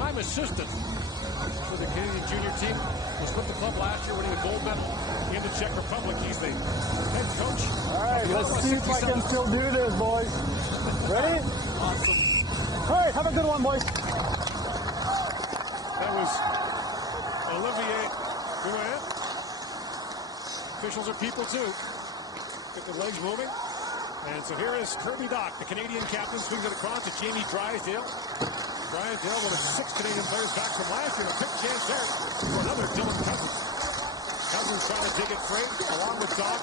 full-time assistant for the Canadian junior team. Was with the club last year, winning a gold medal in the Czech Republic. He's the head coach. All right, let's see if I can still do this, boys. Ready? Awesome. All right, have a good one, boys. That was Olivier Gouin. Officials are people too. Get the legs moving. And so here is Kirby Dock, the Canadian captain, swings it across to Jamie Drysdale. Drysdale, one of 6 Canadian players back from last year. A quick chance there for another Dylan Cousins. Cousins trying to dig it free, along with Dock.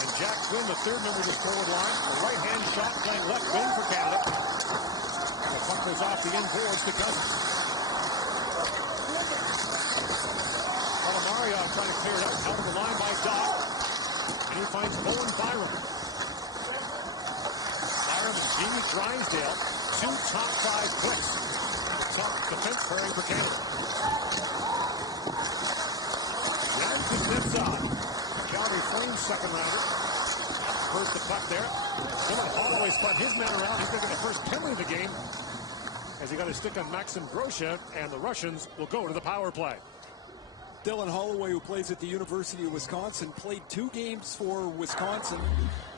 And Jack Quinn, the third member of the forward line. A right-hand shot playing left wing for Canada. The puck goes off the end boards to Cousins. Mariov trying to clear it out of the line by Dock. And he finds Bowen Byram. Byram and Jamie Drysdale, 2 top 5 clicks. Top defense pairing for Canada. Now Kuznetsov, Calgary Flames second rounder. First the puck there. Dylan Holloway spun his man around. He's making the first penalty of the game as he got a stick on Maxim Grosha, and the Russians will go to the power play. Dylan Holloway, who plays at the University of Wisconsin, played 2 games for Wisconsin.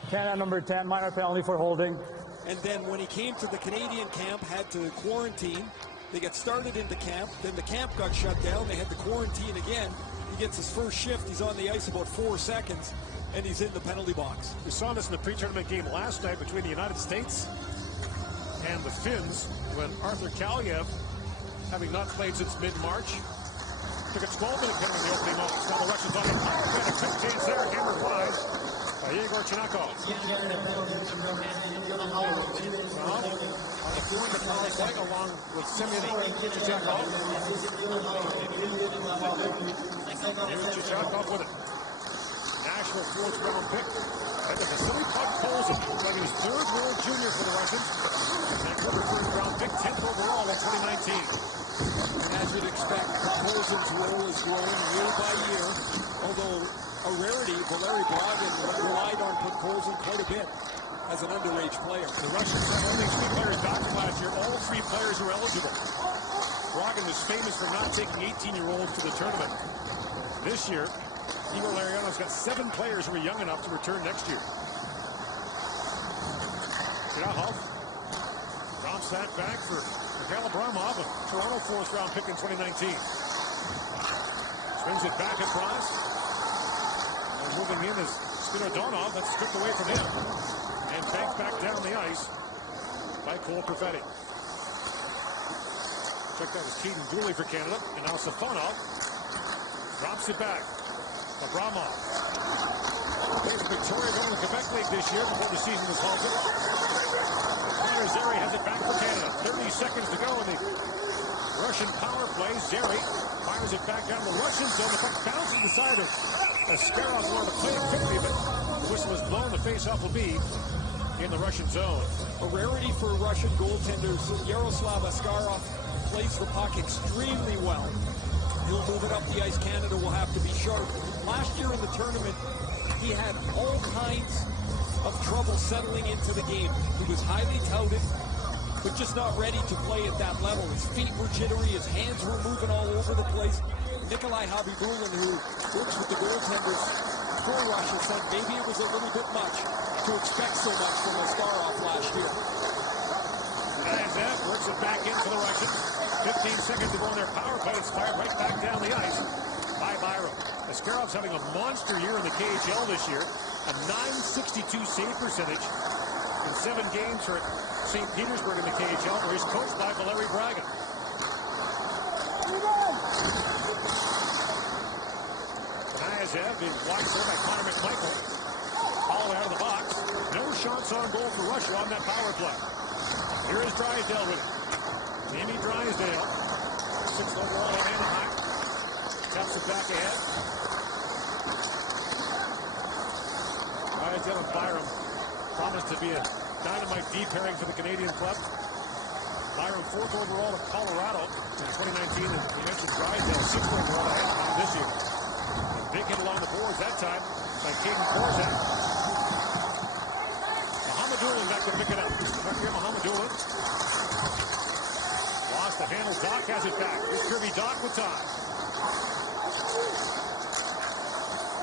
Canada number 10, minor penalty for holding. And then when he came to the Canadian camp, had to quarantine. They got started into camp, then the camp got shut down. They had to quarantine again. He gets his first shift. He's on the ice about 4 seconds, and he's in the penalty box. We saw this in the pre-tournament game last night between the United States and the Finns when Arthur Kaliev, having not played since mid-March, took a 12-minute penalty in the opening moments. Now the Russians on the power play. A quick chance there. Hammered wide by Yegor Chinakov. On the point of the power play, along with Semyon Chichakov. Here's Chichakov with it. National 4th round pick. And the Vasily Podkolzin, playing his 3rd World Junior for the Russians. Vancouver 3rd round pick, 10th overall in 2019. And as you'd expect, Podkolzin's role is growing year by year. Although a rarity, Valeri Bragin relied on Podkolzin quite a bit as an underage player. The Russians have only 3 players back from last year. All 3 players are eligible. Bragin is famous for not taking 18-year-olds to the tournament. This year, Igor Larionov's got 7 players who are young enough to return next year. Yahov drops that back for Mikhail Abramov, a Toronto 4th round pick in 2019. Swings it back across. And moving in is Spiridonov. That's stripped away from him. And banked back down the ice by Cole Perfetti. Check that was Keaton Goalie for Canada. And now Safonov drops it back. Abramov. Plays Victoria going to the Quebec League this year before the season was halted. Connor Zary has it back for Canada. 30 seconds to go in the Russian power play. Zary fires it back down the Russian zone. The puck bounces the side of Askarov. Wanted to play it quickly, but the whistle is blown. The faceoff will be in the Russian zone. A rarity for Russian goaltenders. Yaroslav Askarov plays the puck extremely well. He'll move it up the ice. Canada will have to be sharp. Last year in the tournament, he had all kinds of trouble settling into the game. He was highly touted, but just not ready to play at that level. His feet were jittery, his hands were moving all over the place. Nikolai Habibulin, who works with the goaltenders for Russia, said maybe it was a little bit much to expect so much from Askarov last year. That works it back in for the Russians. 15 seconds to go on their power play. It's fired right back down the ice by Byram. Askarov's having a monster year in the KHL this year. A .962 save percentage in 7 games for St. Petersburg in the KHL, where he's coached by Valeri Bragin. Kniazev being blocked there by Connor McMichael. Holloway out of the box. No shots on goal for Russia on that power play. Here is Drysdale with it. Jamie Drysdale, 6th overall in Anaheim. Taps it back ahead. Drysdale and Byram promised to be a dynamite D pairing for the Canadian club. Byram 4th overall to Colorado in 2019, and we mentioned Drysdale 6th overall to Anaheim this year. A big hit along the boards that time by Caden Korzak. Mohamedulin back to pick it up. Back here, Mohamedulin. Lost Off the handle, Doc has it back. Here's Kirby Doc with time.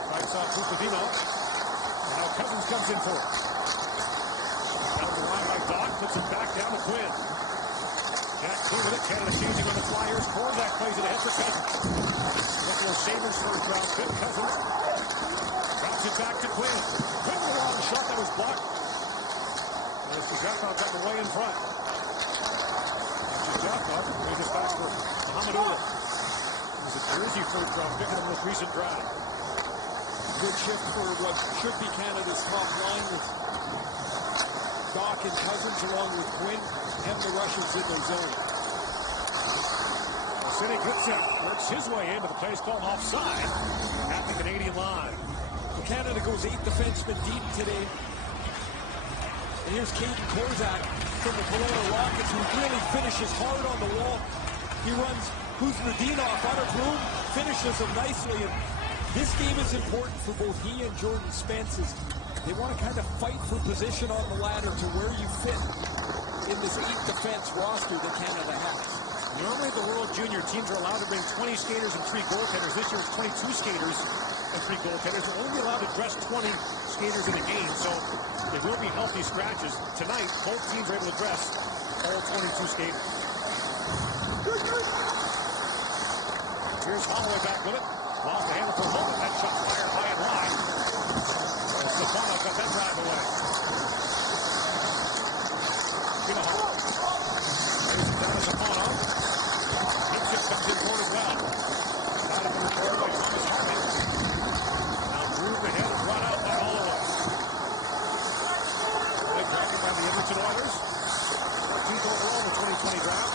Fights off Pupadino. And now Cousins comes in for it. Down the line by Doc, puts it back down to Quinn. Jack Quinn with it, Canada changing on the flyers. Korczak plays it ahead for Cousins. Buffalo Sabres first round pick. Cousins drops it back to Quinn. Quinn with a long shot that was blocked. And Shigakov got the way in front. Shigakov plays it back for Mahamadullah. He was a Jersey first round pick in the most recent draft. Good shift for what should be Canada's top line with Doc and Cousins along with Quinn and the Russians in their zone. Sidney Kutchuk works his way into the place called offside at the Canadian line. Well, Canada goes 8 defensemen deep today. And here's Caden Korczak from the Kelowna Rockets, who really finishes hard on the wall. He runs Kuzmadinov out of room, finishes him nicely. And this game is important for both he and Jordan Spence. They want to kind of fight for position on the ladder to where you fit in this 8 defense roster that Canada has. Normally the World Junior teams are allowed to bring 20 skaters and 3 goaltenders. This year it's 22 skaters and 3 goaltenders. They're only allowed to dress 20 skaters in a game, so there will be healthy scratches. Tonight, both teams are able to dress all 22 skaters. Here's Holloway back with it. Lost the handle for Holman. That shot fired high and wide. Stefanov got that drive away. Holloway. Plays it down to Stefanov. Hitchik comes in for it as well. Got it in the corner by Thomas Hartman. Now moved ahead and brought out by Holloway. Play drafted by the Edmonton Oilers. 14th overall in the 2020 draft.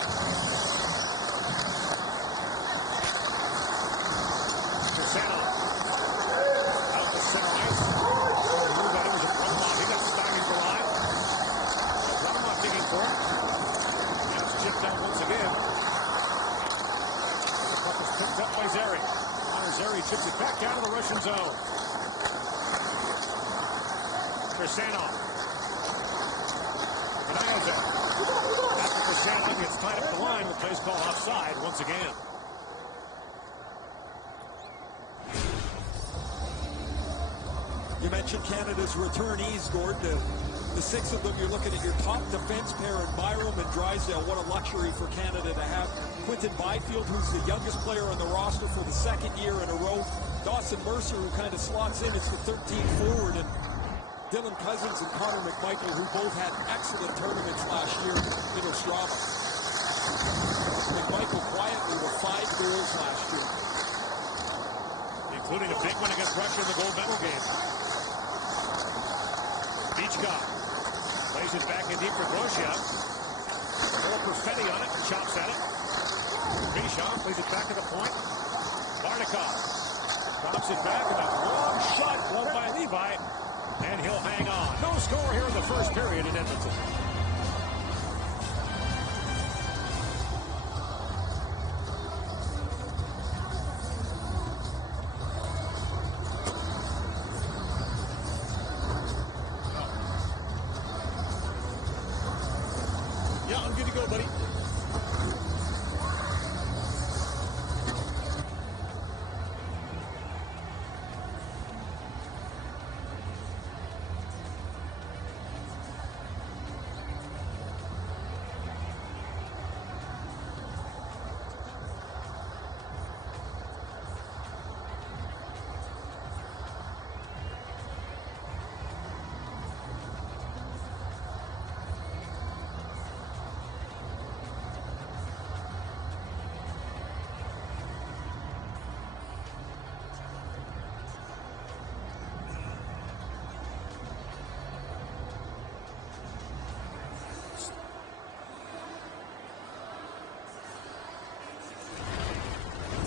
Chips it back down to the Russian zone. Kirsanov. After Kirsanov gets tied up the line, the play's called offside once again. You mentioned Canada's returnees, Gord. The 6 of them, you're looking at your top defense pair in Byram and Drysdale. What a luxury for Canada to have. Quinton Byfield, who's the youngest player on the roster for the 2nd year in a row. Dawson Mercer, who kind of slots in as the 13th forward. And Dylan Cousins and Connor McMichael, who both had excellent tournaments last year in Ostrava. McMichael quietly with 5 goals last year, including a big one against Russia in the gold medal game. Beachcock plays it back in deep for Grosjean. A little Perfetti on it, chops at it. Bichon plays it back to the point. Barnikov drops it back, and a long shot blown by Levi, and he'll hang on. No score here in the first period in Edmonton. Yeah, I'm good to go, buddy.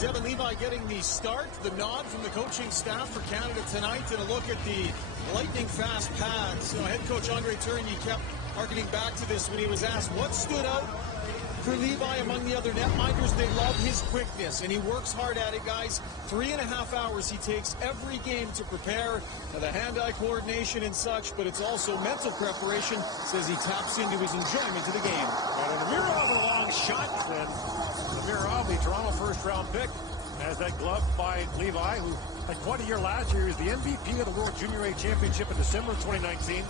Devin Levi getting the start, the nod from the coaching staff for Canada tonight, and a look at the lightning fast pads. You know, head coach Andre Tourigny kept harkening back to this when he was asked what stood out for Levi among the other netminders. They love his quickness, and he works hard at it, guys. 3.5 hours he takes every game to prepare, the hand-eye coordination and such, but it's also mental preparation. Says he taps into his enjoyment of the game. And a rear over long shot. And Amirov, the Toronto first-round pick, has that glove by Levi, who had quite a year last year. He was the MVP of the World Junior A Championship in December of 2019.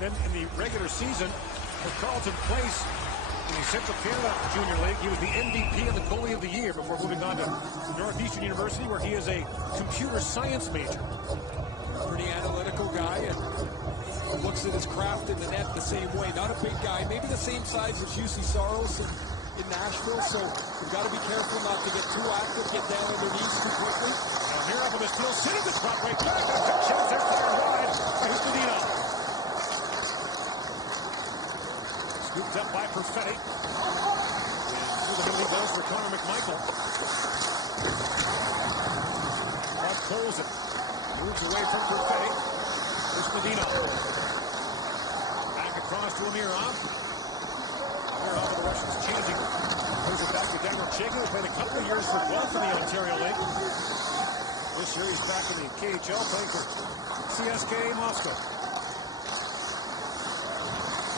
Then in the regular season at Carleton Place in the Central Canada Junior League, he was the MVP and the goalie of the year before moving on to Northeastern University, where he is a computer science major. Pretty analytical guy and looks at his craft in the net the same way. Not a big guy, maybe the same size as UC Saros in Nashville, so we've got to be careful not to get too active, get down on their knees too quickly. Now here up on this field, sitting this spot right back. That shows their far wide by Hustadino. Scooped up by Perfetti. And through the middle he goes for Connor McMichael. Buck pulls it. Moves away from Perfetti. Hustadino. Back across to Amirov. Amirov and the Russians changing. Moves it back to WJCu, who played a couple of years for Guelph in the Ontario League. This year he's back in the KHL playing for CSKA Moscow.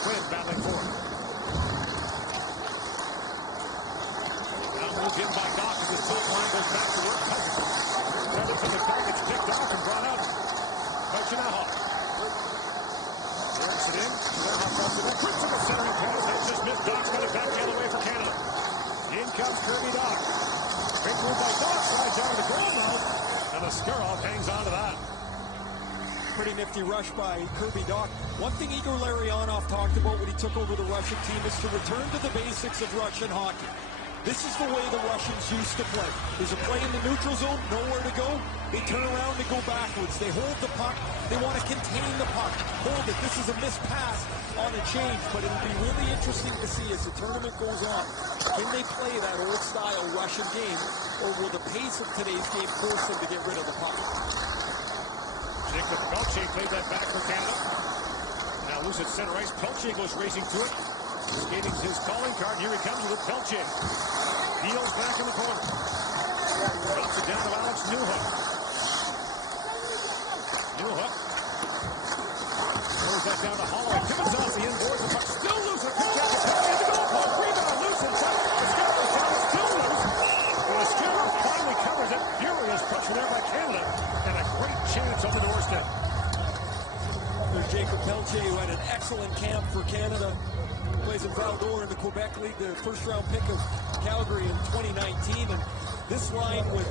Quinn battling for it. Now moved in by Doc as his top line goes back to work. Cousins from the back, gets picked off and brought out by Chinaha. Works it in. Chinaha drops it in. Quick to the center pass. That just missed. Doc's got it back the other way for Canada. In comes Kirby Doc. Great move by Doc. Slides out of the goal mouth. And Askarov hangs on to that. Pretty nifty rush by Kirby Doc. One thing Igor Larionov talked about when he took over the Russian team is to return to the basics of Russian hockey. This is the way the Russians used to play. There's a play in the neutral zone, nowhere to go. They turn around and go backwards. They hold the puck. They want to contain the puck. Hold it. This is a missed pass on a change, but it'll be really interesting to see as the tournament goes on. Can they play that old-style Russian game, or will the pace of today's game force them to get rid of the puck? Jacob Pelche played that back for Canada. Now loose at center ice. Pelche goes racing to it. Skating his calling card. Here he comes with it. Pelche. Heels back in the corner. Drops it down to Alex Newhook. Newhook. Throws that down to Holloway. Pivots off the inboard. The puck still loose. A pick out the puck. In the goal post. Rebound loose in front. Askarov shot is still loose. Well, Askarov finally covers it. Furious pressure there by Canada. And a great chance on the doorstep. There's Jacob Pelche, who had an excellent camp for Canada. Plays in Val-d'Or in the Quebec League, the first-round pick of Calgary in 2019. And this line with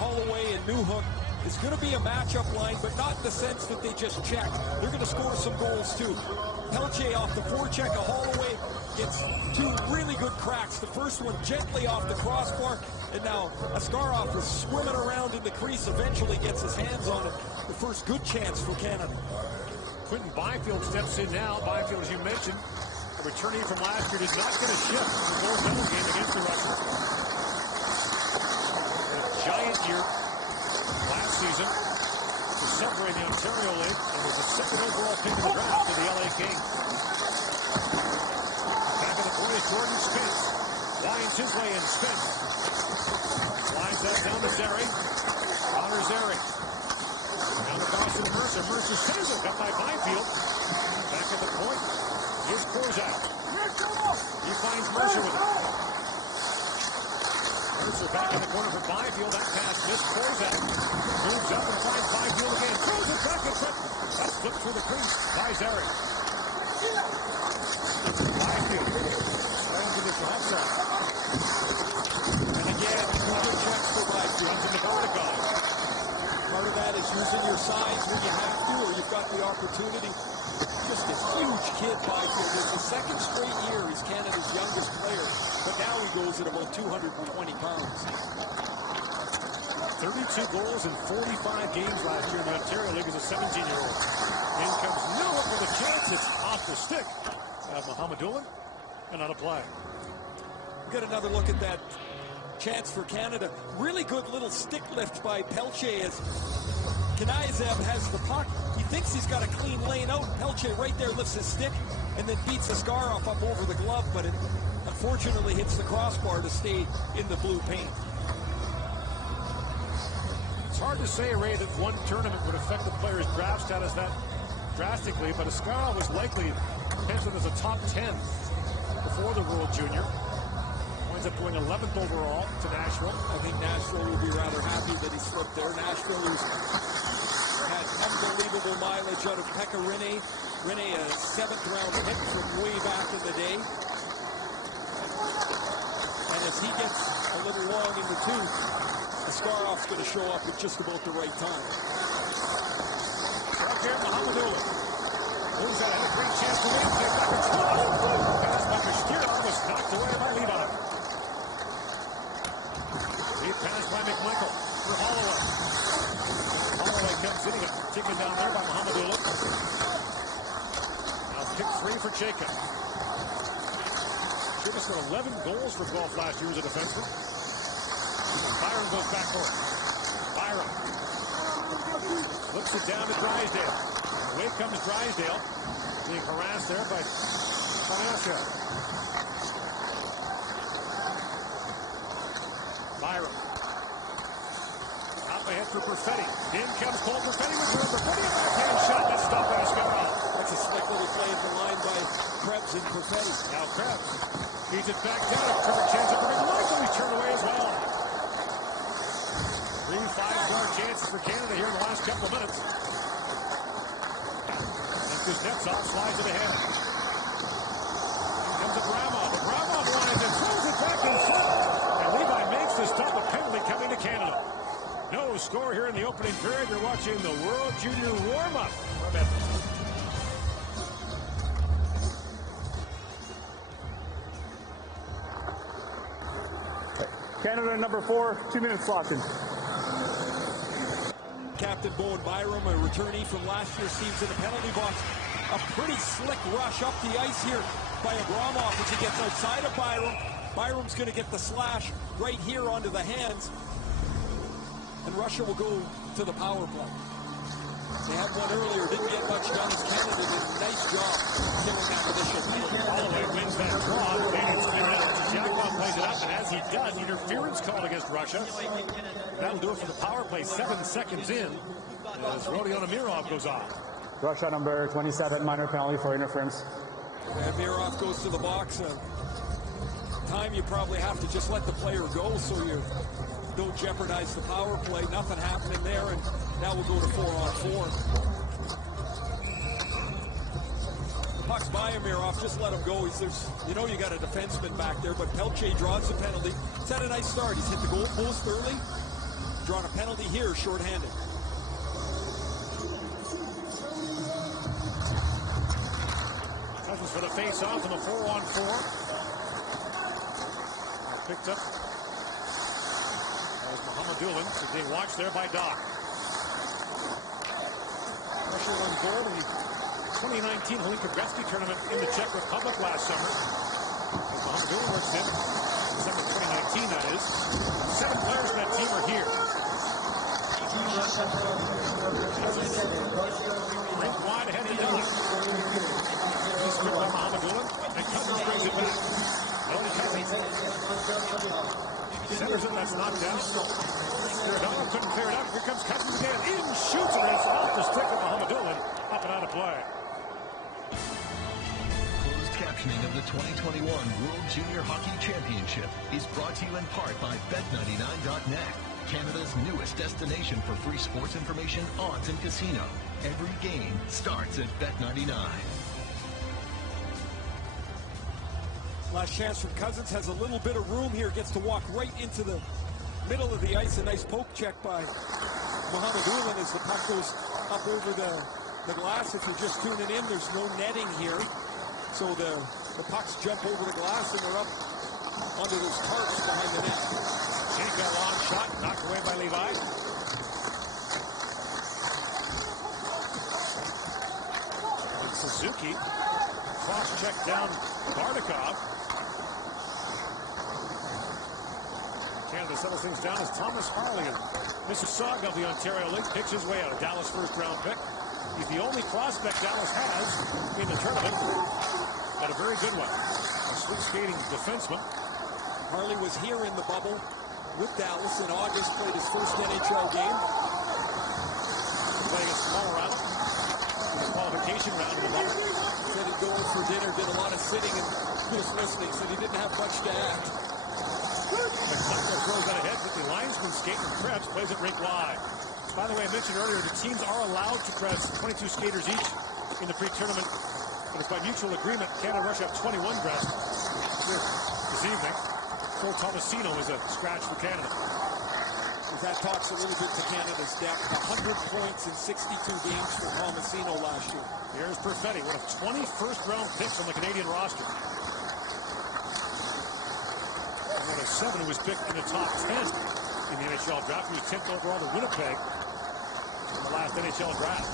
Holloway and Newhook is going to be a matchup line, but not in the sense that they just check. They're going to score some goals, too. Pelche off the forecheck of Holloway gets two really good cracks. The first one gently off the crossbar, and now Askarov is swimming around in the crease, eventually gets his hands on it. The first good chance for Canada. Quentin Byfield steps in now. Byfield, as you mentioned, a returnee from last year, did not get a shift in the gold medal game against the Russians. A giant year last season for Sudbury in the Ontario League, and was the second overall pick in the draft to the LA Kings. Back in the corner is Jordan Spence. Winds his way in. Spence slides that down to Zary. Connor Zary. Down the box to Mercer. Mercer sends it. Got by Byfield. Back at the point. Here's Korzak. He finds Mercer with it. Mercer back in the corner for Byfield. That pass missed. Korzak moves up and finds Byfield again. Throws it back in front. That's flipped through the crease by Zary. Byfield runs into Shahopsov. And again, another check for Byfield. Runs into Bordakov. Part of that is using your size when you have to, or you've got the opportunity. Just a huge kid, Byfield. It's the second straight year he's Canada's youngest player, but now he goes at about 220 pounds. 32 goals in 45 games last year in the Ontario League as a 17-year-old. In comes Miller with a chance. It's off the stick of Mohamedulin and on a play. We'll get another look at that chance for Canada. Really good little stick lift by Pelche as Kniazev has the puck. He thinks he's got a clean lane out. Pelche right there lifts his stick and then beats Askarov up over the glove, but it unfortunately hits the crossbar to stay in the blue paint. It's hard to say, Ray, that one tournament would affect the player's draft status that drastically, but Askarov was likely penciled as a top 10 before the World Junior. Winds up going 11th overall to Nashville. I think Nashville will be rather happy that he slipped there. Nashville has had unbelievable mileage out of Pekka Rinne. Rinne, a 7th-round pick from way back in the day. And as he gets a little long in the tooth, Askarov's going to show up at just about the right time. Out there, Mohamedullah. Moves out, had a great chance to win. Picked up and shot. Pass by Kashkirov was knocked away by Levi. Deep pass by McMichael for Holloway. Holloway comes in, he got taken down there by Mohamedullah. Now pick 3 for Jacob. Chivas got 11 goals for golf last year as a defenseman. Byron goes back for it. Byron flips it down to Drysdale. Away comes Drysdale, being harassed there by Fanasha. Byron. Out ahead for Perfetti. In comes Cole Perfetti with her. Perfetti, a backhand shot. Let's stop at Askarov. That's a slick little play at the line by Krebs and Perfetti. Now Krebs feeds it back down. Perfect chance at the McMichael. He turned away as well. 3 5-star chances for Canada here in the last couple of minutes. And Kuznetsov slides it ahead. In comes Abramov. Abramov lines it, throws it back in front. And Levi makes the stop. A penalty coming to Canada. No score here in the opening period. You're watching the World Junior warm-up from Edmonton. Canada number 4, 2 minutes clocking. Captain Bowen Byram, a returnee from last year's teams in the penalty box. A pretty slick rush up the ice here by Abramov as he gets outside of Byram. Byram's going to get the slash right here onto the hands. And Russia will go to the power play. They had one earlier, didn't get much done as Canada did a nice job killing that initial penalty. Holloway wins that draw, and it's cleared out. Jakubov plays it up, and as he does, interference called against Russia. That'll do it for the power play. 7 seconds in as Rodion Amirov goes off. Russia number 27, minor penalty for interference. And Amirov goes to the box. Time you probably have to just let the player go so you don't jeopardize the power play. Nothing happening there, and now we'll go to 4-on-4. Puck's by Amirov, just let him go. You know you got a defenseman back there, but Pelche draws the penalty. He's had a nice start. He's hit the goal post early. Drawn a penalty here, shorthanded. Cousins for the face-off in the 4-on-4. Picked up as Mohamedullah is being watched there by Doc. Russia won gold in the 2019 Holinka Gretzky tournament in the Czech Republic last summer. As Mohamedullah works in December 2019, that is. 7 players from that team are here. Right wide ahead to Yellen. He's stripped by Mohamedullah, and Cousins brings it back. Nolan Cousins centers it, that's knocked down. Giordano couldn't clear it out. Here comes Cousins again. In, shoots it, and it's off the stick of Mohamedullah. Up and out of play. Closed captioning of the 2021 World Junior Hockey Championship is brought to you in part by Bet99.net, Canada's newest destination for free sports information, odds, and casino. Every game starts at Bet99. Last chance for Cousins, has a little bit of room here, gets to walk right into the middle of the ice. A nice poke check by Mohamedullah as the puck goes up over the glass. If you're just tuning in, there's no netting here. So the pucks jump over the glass and they're up onto those tarps behind the net. Take that long shot, knocked away by Levi. And Suzuki, cross-check down Bardakov. Canada settles things down as Thomas Harley and Mississauga of the Ontario League picks his way out. Dallas first-round pick. He's the only prospect Dallas has in the tournament, and a very good one. A slick skating defenseman. Harley was here in the bubble with Dallas in August, played his first NHL game. Playing against Colorado. qualification round of the bubble. Said he'd go out for dinner, did a lot of sitting and just listening. Said he didn't have much to add. McMichael throws that ahead with the linesman skate, and Krebs plays it rink wide. By the way, I mentioned earlier, the teams are allowed to press 22 skaters each in the pre-tournament. And it's by mutual agreement. Canada and Russia have 21 dressed here this evening. Phil Tomasino is a scratch for Canada. That talks a little bit to Canada's depth. 100 points in 62 games for Tomasino last year. Here's Perfetti, one of 20 first-round picks on the Canadian roster. One of 7 who was picked in the top 10 in the NHL draft. He was 10th overall to Winnipeg in the last NHL draft.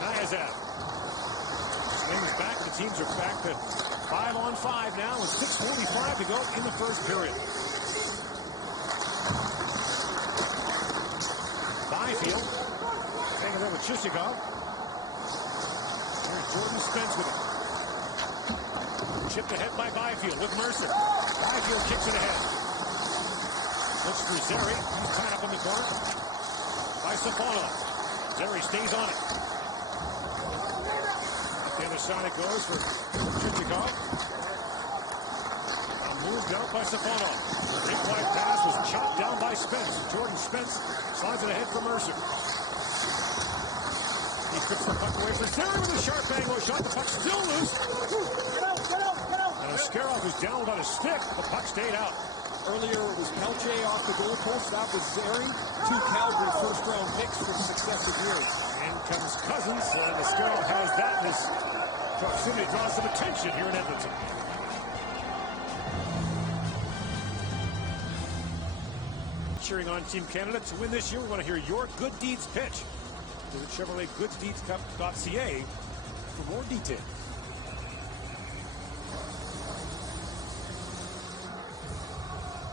Nyazev swings back. The teams are back to 5-on-5 now with 6:45 to go in the first period. Byfield hanging there with Chichikov. Here's Jordan Spence with it. Chipped ahead by Byfield with Mercer. Byfield kicks it ahead. Looks for Zeri. He's tied up in the corner by Safonov. Zeri stays on it. At the other side it goes for Chichikov. Moved out by Safonov. The big wide pass was chopped down by Spence. Jordan Spence slides it ahead for Mercer. He trips the puck away from Zeri with a sharp angle shot. The puck still loose. And Askarov was down about a stick. The puck stayed out. Earlier it was Pelche off the goalpost. That was Zeri. 2 Calgary first-round picks from successive years. In comes Cousins, and Askarov has that. This proximity draws some attention here in Edmonton. Cheering on Team Canada to win this year. We want to hear your good deeds pitch. Visit ChevroletGoodsDeedsCup.ca for more details.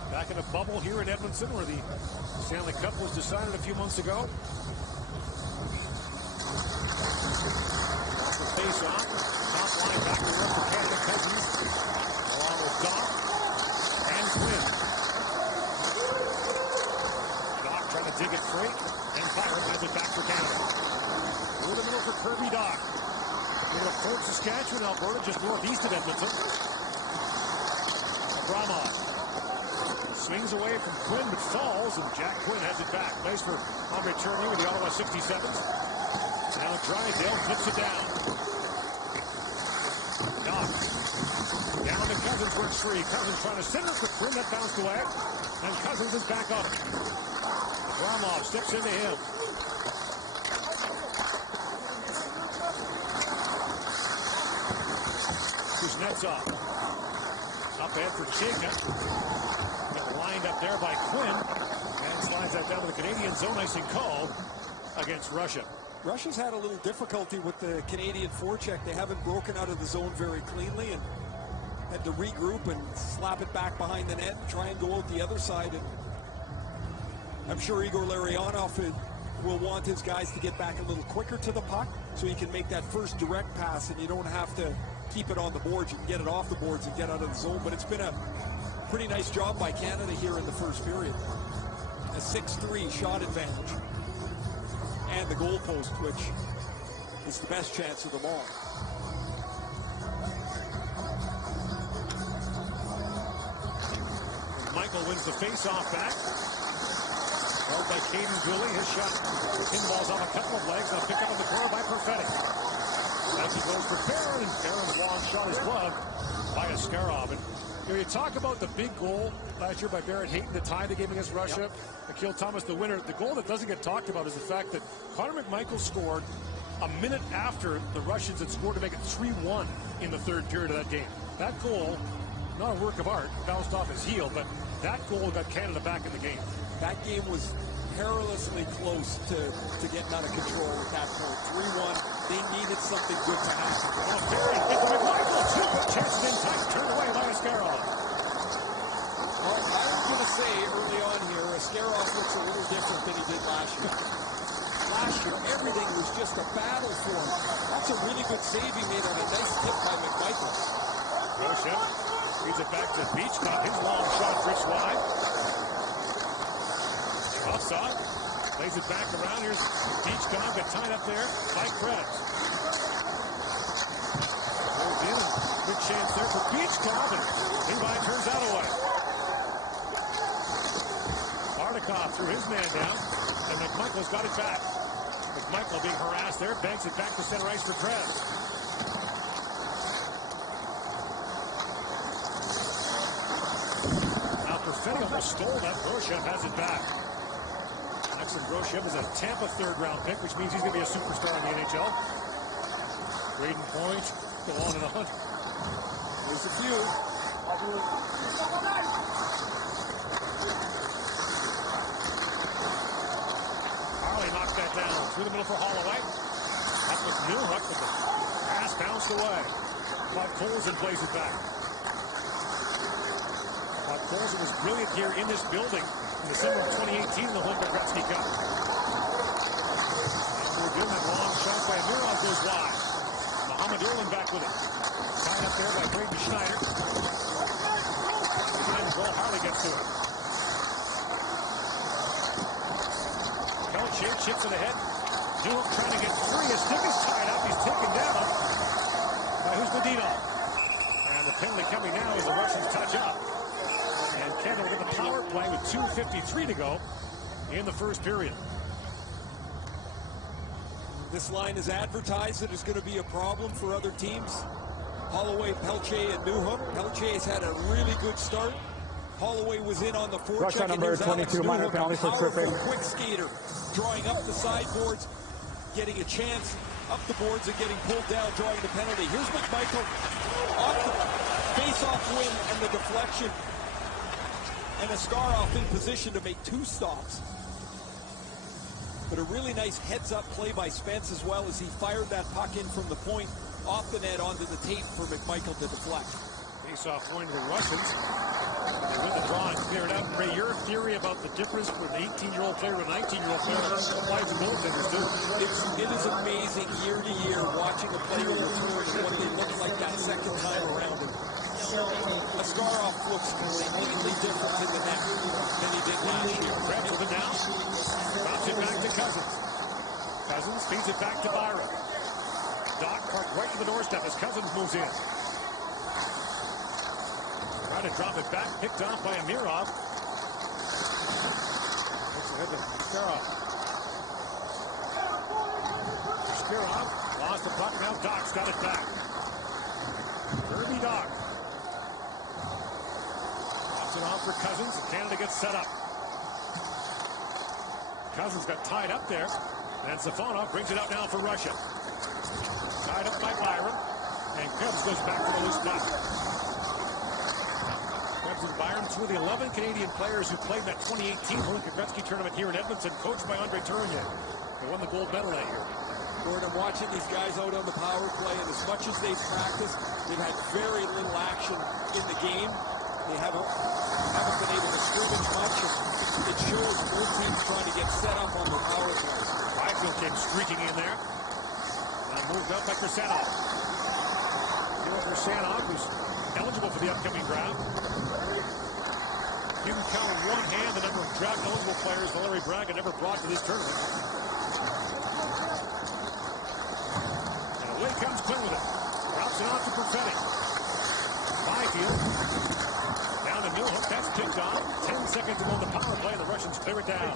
Back in a bubble here in Edmonton where the Stanley Cup was decided a few months ago. Face off. Top line back to work for Canada. Cousins along with Doc and Quinn. Doc trying to dig it free, and Byron has it back for Canada. Through the middle for Kirby Doc. Into Fort Saskatchewan, Alberta, just northeast of Edmonton. Abramov swings away from Quinn, but falls, and Jack Quinn has it back. Plays for Andre Tournier with the Ottawa 67s. Now Drysdale flips it down. Doc down to Cousins, works free. Cousins trying to center it for Quinn, that bounced away. And Cousins is back on it. Abramov steps into him. Kuznetsov. Up ahead for Jacob. Lined up there by Quinn. And slides that down to the Canadian zone. Icing call against Russia. Russia's had a little difficulty with the Canadian forecheck. They haven't broken out of the zone very cleanly and had to regroup and slap it back behind the net and try and go out the other side. And I'm sure Igor Larionov will want his guys to get back a little quicker to the puck so he can make that first direct pass and you don't have to keep it on the boards. You can get it off the boards and get out of the zone. But it's been a pretty nice job by Canada here in the first period. A 6-3 shot advantage. And the goal post, which is the best chance of them all. Michael wins the face-off back. Held by Caden Goalie. His shot pinballs off a couple of legs. Now pick up in the corner by Perfetti. As he goes for Barron, and Barron's long shot is gloved by Askarov. And you talk about the big goal last year by Barrett Hayton, the tie the game against Russia. Akil Thomas, the winner. The goal that doesn't get talked about is the fact that Connor McMichael scored a minute after the Russians had scored to make it 3-1 in the third period of that game. That goal, not a work of art, bounced off his heel, but that goal got Canada back in the game. That game was perilously close to getting out of control at that point. 3-1. They needed something good to happen. Now Barry into McMichael. Two chances in tight. Turned away by Askarov. Well, I was going to say early on here, Askarov looks a little different than he did last year. Last year, everything was just a battle for him. That's a really good save he made on a nice tip by McMichael. Rosha reads it back to Beachcott. His long shot drifts wide. Offside. Plays it back around. Here's Beachcomb, got tied up there by Krebs. Goes in, and good chance there for Beachcomb, and Levi turns that away. Bartikov threw his man down, and McMichael's got it back. McMichael being harassed there, banks it back to center ice for Krebs. Now Perfetti almost stole that. Groshev has it back. Maxim Groshev is a Tampa third-round pick, which means he's going to be a superstar in the NHL. Braden Point, go on and on. There's a few. Harley knocked that down through the middle for Holloway. Up with Newhook, but the pass bounced away. Bob Colson plays it back. Bob Colson was brilliant here in this building in the summer of 2018 in the Linda Gretzky Cup. We're doing that long shot by Amirov goes wide. Mohamed Orlin back with it. Tied up there by Braden Schneider. Behind the goal, Harley gets to it. Pelche chips it ahead. Newhook trying to get free. His stick is tied up. He's taken down by Husnudinov. And the penalty coming now as the Russians touch up. And Canada will get the power play with 2:53 to go in the first period. This line is advertised that it's going to be a problem for other teams. Holloway, Pelche, and Newhook. Pelche has had a really good start. Holloway was in on the forecheck. Russia number 22, minor penalty for tripping. Quick skater, drawing up the sideboards, getting a chance up the boards and getting pulled down, drawing the penalty. Here's McMichael off the face-off win and the deflection. And Askarov in position to make two stops. But a really nice heads-up play by Spence as well as he fired that puck in from the point off the net onto the tape for McMichael to deflect. Face-off point to the Russians. They win the draw and clear it out. Ray, your theory about the difference from an 18-year-old player and an 19-year-old player applies to goaltenders too. It is amazing year to year watching a player return and what they look like that second time around him. Askarov looks completely different in the net than he did last year. Krebs with it now. Drops it back to Cousins. Cousins feeds it back to Byron. Doc parked right to the doorstep as Cousins moves in. Trying to drop it back, picked off by Amirov. Looks ahead to Spirov. Spirov lost the puck, now Doc's got it back. Kirby Doc. Drops it off for Cousins, and Canada gets set up. Cousins got tied up there, and Safonov brings it out now for Russia. Tied up by Byron, and Krebs goes back to the loose puck. Krebs and Byron, two of the 11 Canadian players who played that 2018 Olympic Gretzky tournament here in Edmonton, coached by Andre Tournier. They won the gold medal that year. Gordon, I'm watching these guys out on the power play, and as much as they've practiced, they've had very little action in the game. They haven't been able to scrimmage much. It shows both teams trying to get set up on the power play. Byfield came streaking in there. And moved up by Krasanov. Here Krasanov, who's eligible for the upcoming draft. You can count on one hand the number of draft-eligible players Valeri Braga never brought to this tournament. And away comes Quinn with it. Drops it off to Perfetti. Byfield. Down to Newhook. That's picked off. 10 seconds to go on the power play, and the Russians clear it down.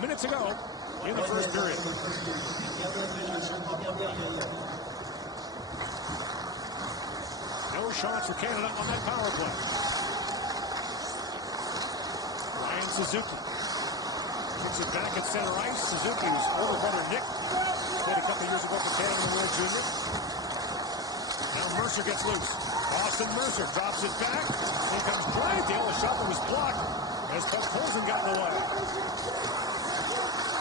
Minutes ago in the first period. No shots for Canada on that power play. Ryan Suzuki kicks it back at center ice. Suzuki's older brother Nick played a couple years ago for Canada in the World Junior. Now Mercer gets loose. Austin Mercer drops it back. Here comes Drysdale. The shot that was blocked as Puck Colson got in the way.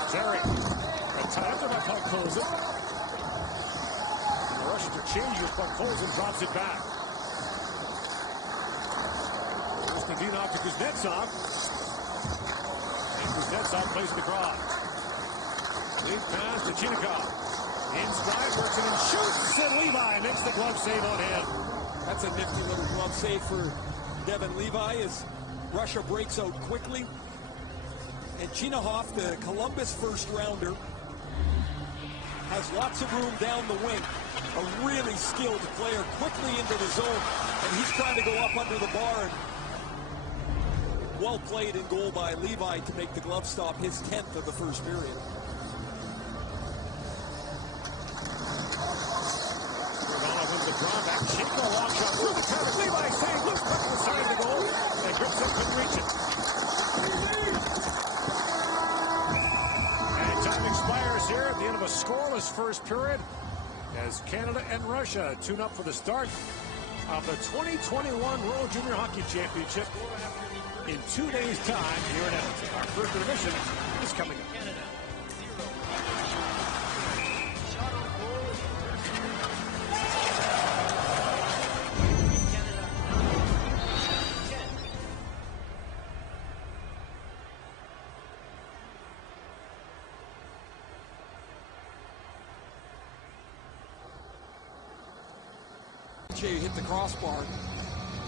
Zary got tied up there by Puck Colson. And the Russians are changing as Puck Colson drops it back. Konstantinov to Kuznetsov. And Kuznetsov plays the cross. Lead pass to Chinnikov. In stride, works it and shoots, and Levi makes the glove save on him. That's a nifty little glove save for Devin Levi as Russia breaks out quickly. And Chinahoff, the Columbus first-rounder, has lots of room down the wing. A really skilled player, quickly into the zone, and he's trying to go up under the bar. And well played in goal by Levi to make the glove stop, his 10th of the first period. Chico long shot through the cover. Levi save, looks back to the side of the goal, and grips up, couldn't reach it. And time expires here at the end of a scoreless first period as Canada and Russia tune up for the start of the 2021 World Junior Hockey Championship in 2 days' time here in Edmonton. Our first intermission is coming up. Hit the crossbar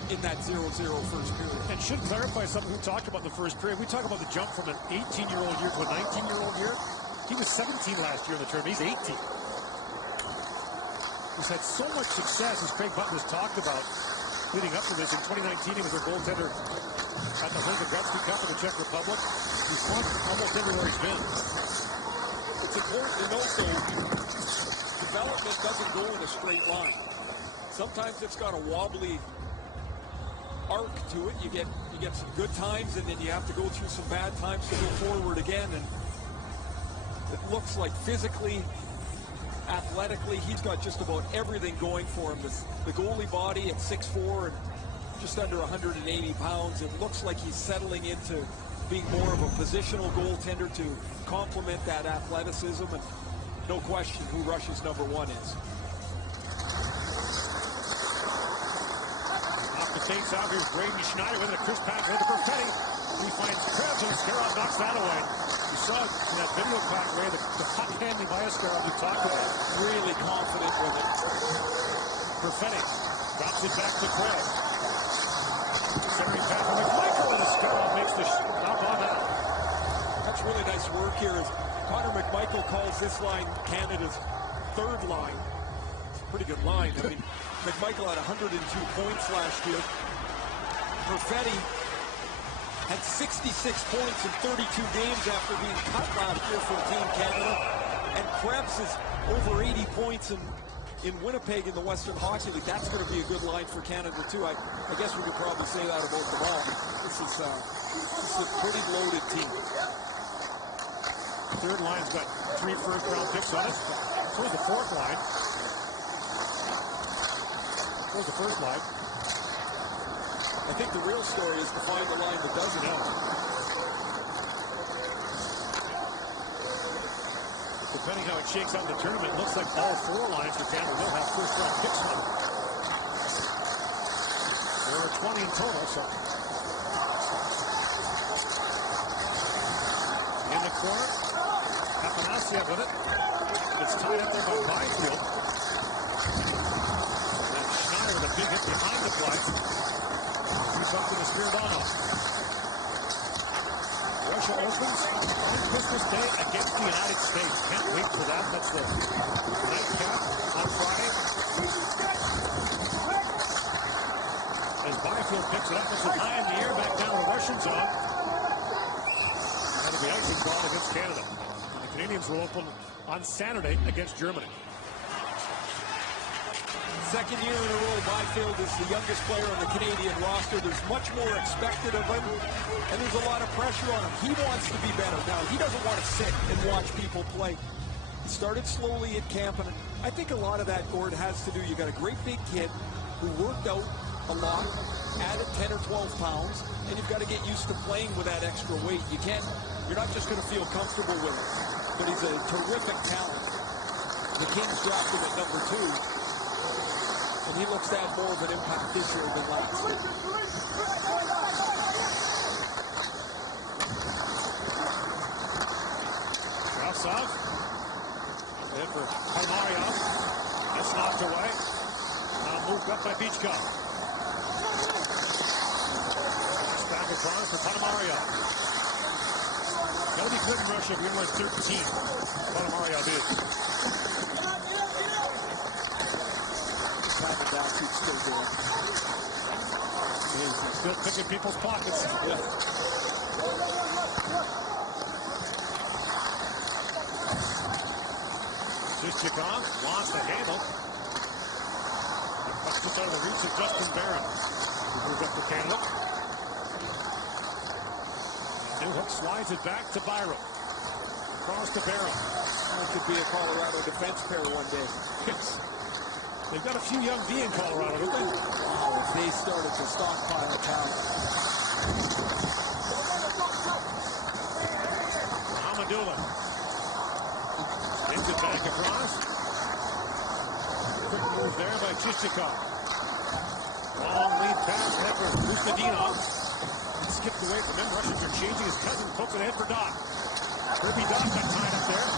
in that 0-0 first period. And should clarify something we talked about in the first period. We talk about the jump from an 18-year-old year to a 19-year-old year. He was 17 last year in the tournament. He's 18. He's had so much success, as Craig Button has talked about, leading up to this. In 2019, he was a goaltender at the Hlinka Gretzky Cup in the Czech Republic. He's won almost everywhere he's been. It's important to note, though, development doesn't go in a straight line. Sometimes it's got a wobbly arc to it. You get some good times, and then you have to go through some bad times to go forward again. And it looks like physically, athletically, he's got just about everything going for him. The goalie body at 6'4" and just under 180 pounds. It looks like he's settling into being more of a positional goaltender to complement that athleticism. And no question who Russia's #1 is. Takes out, here's Braden Schneider with a crisp pass into Perfetti. He finds Krebs and Skarov knocks that away. You saw in that video caught where the puck handling by Skarov we talked about. Really confident with it. Perfetti drops it back to Krebs. Centering pass from McMichael and Skarov makes the stop on that. That's really nice work here. As Connor McMichael calls this line Canada's third line. It's a pretty good line. I mean, McMichael had 102 points last year. Perfetti had 66 points in 32 games after being cut last year from Team Canada. And Krebs is over 80 points in Winnipeg in the Western Hockey League. That's going to be a good line for Canada, too. I guess we could probably say that about them all. This is a pretty loaded team. Third line's got 3 first-round picks on it. So is the fourth line. Was the first line. I think the real story is to find the line that doesn't help. Depending how it shakes out in the tournament, it looks like all 4 lines for Canada will have first-round picks on them. There are 20 in total, so. In the corner, Afanasiev with it. It's tied up there by Byfield. With a big hit behind the play. He's up to the Spiridonov. Russia opens on Christmas Day against the United States. Can't wait for that. That's the nightcap on Friday. As Byfield picks it up, it's high in the air, back down to the Russian zone. That'll be icing ball against Canada. And the Canadians will open on Saturday against Germany. Second year in a row, Byfield is the youngest player on the Canadian roster. There's much more expected of him, and there's a lot of pressure on him. He wants to be better. Now, he doesn't want to sit and watch people play. He started slowly at camp, and I think a lot of that, Gord, has to do, you got a great big kid who worked out a lot, added 10 or 12 pounds, and you've got to get used to playing with that extra weight. You're not just going to feel comfortable with it, but he's a terrific talent. The Kings drafted him at #2. And he looks to have more of an impact this year than last. Krasov. In for Palmario. That's knocked away. Now moved up by Bichkov. Pass back across for Palmario. Nobody couldn't rush it. We went 13. Mario did. Still going. He's still picking people's pockets. Yeah. Shishikov lost the handle. That's just out of the reach of Justin Barron. He moves up for Canada. Newhook slides it back to Byram. Across to Barron. That could be a Colorado defense pair one day. Yes. They've got a few young D in Colorado, don't they? Wow, if they started to stockpile talent. Hamadula. Gets it back across. Quick move there by Chichikov. Long lead pass, head for Ustadinov. Skipped away from him. Russians are changing. His cousin pokes it ahead for Doc. Kirby Doc got tied up there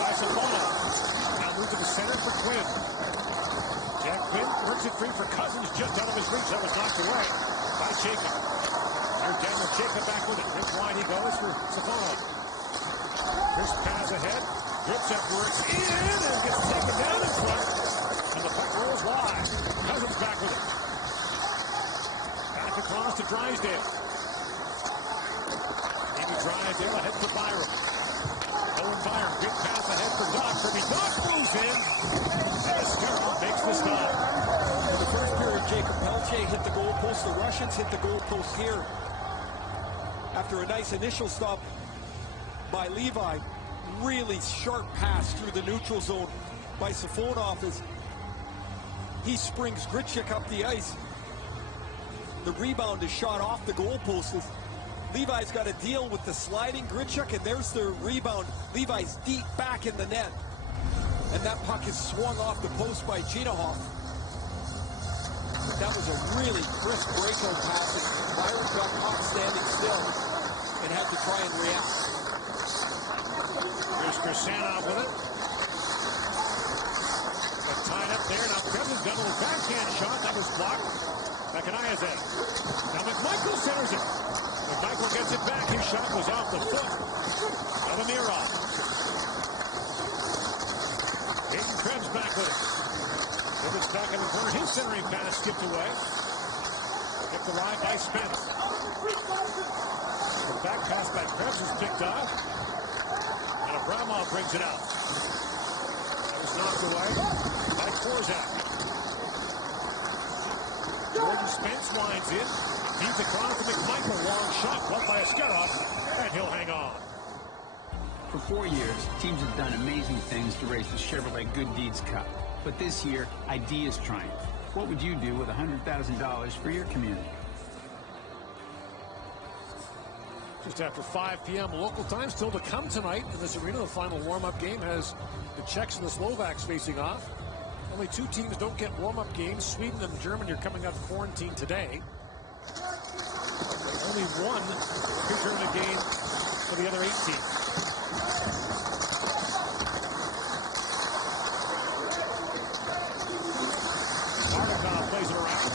by Safonov. Now moved to the center for Quinn. Jack Quinn works it free for Cousins, just out of his reach. That was knocked away by Jacob. Here's Daniel Jacob back with it. Nick wide he goes for Safonov. Chris pass ahead. Gripsek works in and gets taken down in front. And the puck rolls wide. Cousins back with it. Back across to Drysdale. Amy Drysdale ahead for Byram. Owen Byram, big pass ahead for Doc. Kirby Doc moves in. And Scarrow makes the stop. In the first period, Jacob Pelche hit the goalpost. The Russians hit the goalpost here. After a nice initial stop by Levi, really sharp pass through the neutral zone by Safonov as he springs Gritchik up the ice. The rebound is shot off the goalpost as Levi's got to deal with the sliding Gritchik, and there's the rebound. Levi's deep back in the net. And that puck is swung off the post by Chinahoff. But that was a really crisp breakout pass, and Byron got caught standing still and had to try and react. Here's Krisanov with it. But tied up there. Now Krebs got a little backhand shot. That was blocked. Back at Iazet. Now McMichael centers it. McMichael gets it back. His shot was off the foot of Amirov. Hayden Krebs back with it. Krebs back in the corner. His centering pass skipped away. Kept alive by Spence. The back pass by Krebs was picked off. And Abramov brings it out. That was knocked away by Korzak. Jordan Spence winds in. Feeds across to McMichael. Long shot. Blocked by Askarov. And he'll hang on. For 4 years, teams have done amazing things to raise the Chevrolet Good Deeds Cup. But this year, ideas triumph. What would you do with $100,000 for your community? Just after 5 p.m. local time, still to come tonight in this arena. The final warm-up game has the Czechs and the Slovaks facing off. Only 2 teams don't get warm-up games. Sweden and Germany are coming out of quarantine today. Only one pre-tournament game for the other 8 teams. Bartikov plays it around.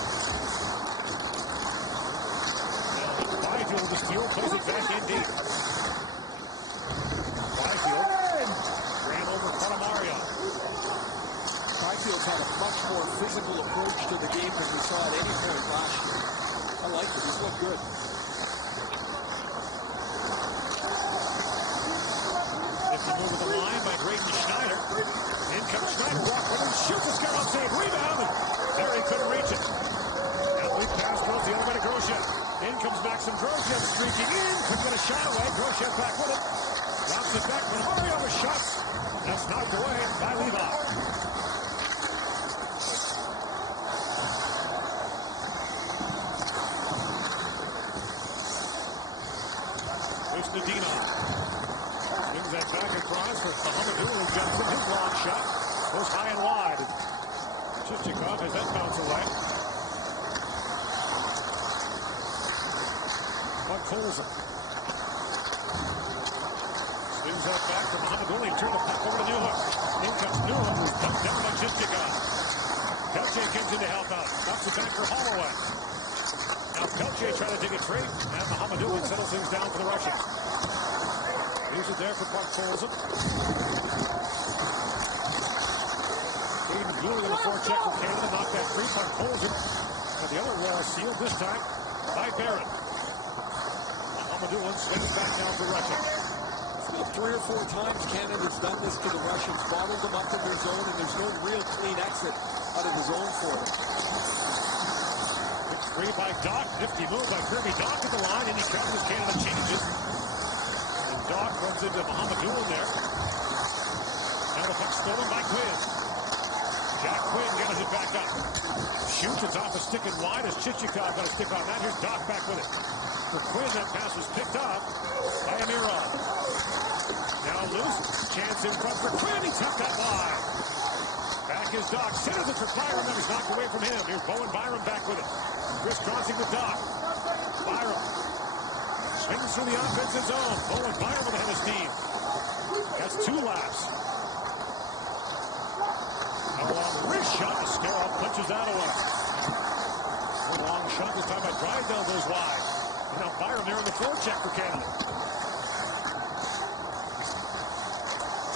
Byfield, the steal, plays it back in deep. Byfield ran over Ponomaryov. Byfield's had a much more physical approach to the game than we saw at any point last year. I like it. He's looked good. Move with the line by Braden Schneider. In comes Schneider. Walk with him. Shoots a Scarrow save. Rebound. There he couldn't reach it. Now we pass goes the other way to Grosjean. In comes Maxim Grosjean streaking in. Couldn't get a shot away. Grosjean back with it. Drops it back. Mario with shots. That's knocked away by Levi. Ustadinov. Brings that back across for Hamadula. Jumps with his long shot. Goes high and wide. Chichikov has that bounce away. Buck pulls him. Swings that back from Hamadula. Turn the puck over to Newhook. In comes Newhook, who's pumped down by Chichikov. Pelche comes in to help out. Stops it back for Holloway. Now Pelche trying to dig it free. And Hamadula settles things down for the Russians. Leaves it there for Buck Colson. Aiden Goalie in the forecheck for Canada. Knocked that free. Buck Colson. And the other wall sealed this time by Barron. Amadou swings back down for Russia. Still 3 or 4 times Canada's done this to the Russians. Bottled them up in their zone, and there's no real clean exit out of the zone for them. It's free by Doc. Nifty move by Kirby Doc at the line. Any trouble as Canada changes. And Doc runs into Amadou in there. Now the puck stolen by Quinn. Jack Quinn got it back up. Shoots, it's off a stick and wide as Chichikov got a stick on that. Here's Doc back with it. For Quinn, that pass was picked up by Amirov. Now loose, chance in front for Quinn. He tapped that wide. Back is Doc, centers it for Byram, and he's knocked away from him. Here's Bowen Byram back with it. Crisscrossing the Doc. Byram swings through the offensive zone. Bowen Byram with ahead of steam. That's 2 laps. Now a long wrist shot. Scarrow punches that away. A long shot this time by Drydale goes wide. And now Byram there in the forecheck for Canada.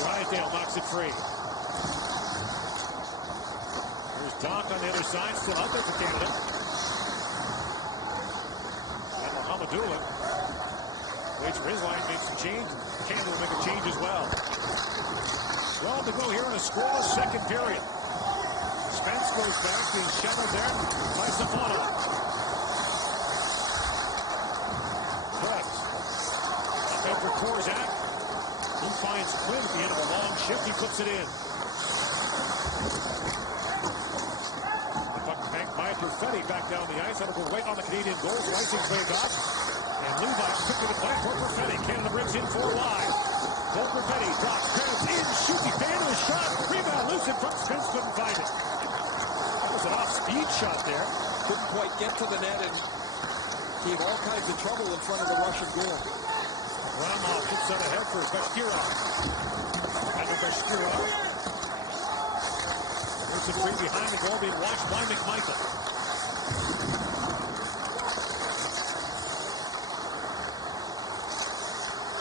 Drydale knocks it free. There's Doc on the other side, still out there for Canada. And Mohamedoulah waits for his line, makes some change. Canada will make a change as well. 12 to go here in a scoreless second period. Spence goes back, being shuttled there by Saponov. Krebs. Up after Korzak. He finds Quinn at the end of a long shift. He puts it in. The puck banked by Perfetti back down the ice. That'll go right on the Canadian goals. Rising's waved off. And Levi took it by for Perfetti. Canada brings in 4 wide. Both Perfetti drops. Krebs in. Shoots. He banned a shot. Rebound loose in front. Spence couldn't find it. That was an off-speed shot there. Couldn't quite get to the net and gave all kinds of trouble in front of the Russian goal. Ramov kicks out ahead for Bashkirov. Under Bashkirov. There's a free behind the goal being watched by McMichael.